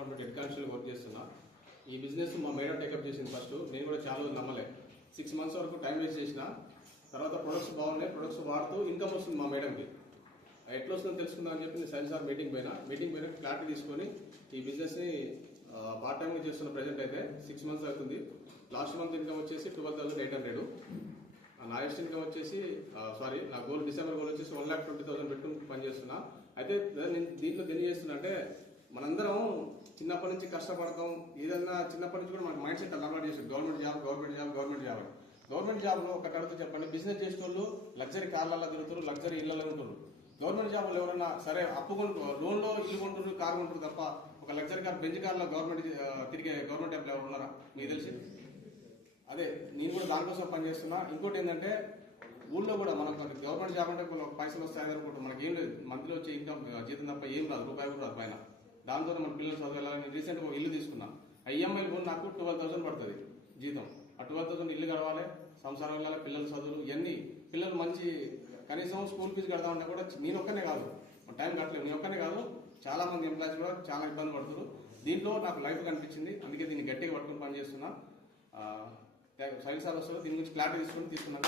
Department head constable work చేస్తున్నా. ఈ business మా మేడం టేకప్ చేసింది ఫస్ట్. నేను కూడా చాలా నమ్మలే. 6 months వరకు టైం వేస్ట్ చేసిన. తర్వాత ప్రొడక్ట్స్ బాగున్నాయి, ప్రొడక్ట్స్ వాడుతూ ఇన్కమ్ వస్తుంది మా మేడంకి. ఎట్లా వస్తుందో తెలుసుకుందాం అని చెప్పి నేను సైన్స్ సార్ మీటింగ్ పోయిన క్లారిటీ తీసుకొని ఈ బిజినెస్ని పార్ట్ టైంగా చేస్తున్న ప్రెజెంట్ అయితే 6 months అవుతుంది. లాస్ట్ మంత్ ఇన్కమ్ వచ్చేసి 12,800. నా నెక్స్ట్ ఇన్కమ్ వచ్చేసి నా గోల్ డిసెంబర్ గోల్ వచ్చేసి 1,20,000 పెట్టుకుని పనిచేస్తున్నా. అయితే నేను దీంట్లో దేని చేస్తున్నా అంటే, మనందరం చిన్నప్పటి నుంచి కష్టపడతాం. ఏదన్నా చిన్నప్పటి నుంచి కూడా మనకు మైండ్ సెట్ అలవాటు చేసి గవర్నమెంట్ జాబ్. గవర్నమెంట్ జాబ్లో ఒక కడుతూ చెప్పండి, బిజినెస్ చేసే వాళ్ళు లగ్జరీ కార్లలో తిరుగుతారు, లగ్జరీ ఇళ్లలో ఉంటున్నారు. గవర్నమెంట్ జాబ్లో ఎవరన్నా సరే అప్పుకుంటూ లోన్లో ఇల్లు కొంటారు, కారు కొంటారు తప్ప ఒక లగ్జరీ కార్, బెంచ్ కార్లో గవర్నమెంట్ తిరిగే గవర్నమెంట్ ఎంప్లాయ్ ఎవరు ఉన్నారా మీకు తెలిసి? అదే నేను కూడా దానికోసం పనిచేస్తున్నా. ఇంకోటి ఏంటంటే, ఊళ్ళో కూడా మనం గవర్నమెంట్ జాబ్ అంటే పైసలు వస్తాయని అనుకుంటాం. మనకి ఏం లేదు, మంత్లీ వచ్చే ఇన్కమ్ జీతం తప్ప ఏం రాదు, రూపాయి కూడా రాదు పైన. దాంతో మన పిల్లలు చదవాలని రీసెంట్గా ఒక ఇల్లు తీసుకున్నా. ఈఎంఐలు కూడా నాకు 12,000 పడుతుంది జీతం. ఆ 12,000 ఇల్లు గడవాలి, సంసారం వెళ్ళాలి, పిల్లలు చదువులు ఇవన్నీ. పిల్లలు మంచి కనీసం స్కూల్ ఫీజు కడదామంటే కూడా నేను ఒక్కనే కాదు, టైం కట్టలేదు. నేను ఒక్కనే కాదు, చాలా మంది ఎంప్లాయీస్ కూడా చాలా ఇబ్బంది పడుతున్నారు. దీంట్లో నాకు లైఫ్ కనిపించింది, అందుకే దీన్ని గట్టిగా పట్టుకుని పనిచేస్తున్నా. సైన్స్ సార్ వస్తారు, దీని గురించి క్లారిటీ తీసుకున్నాను.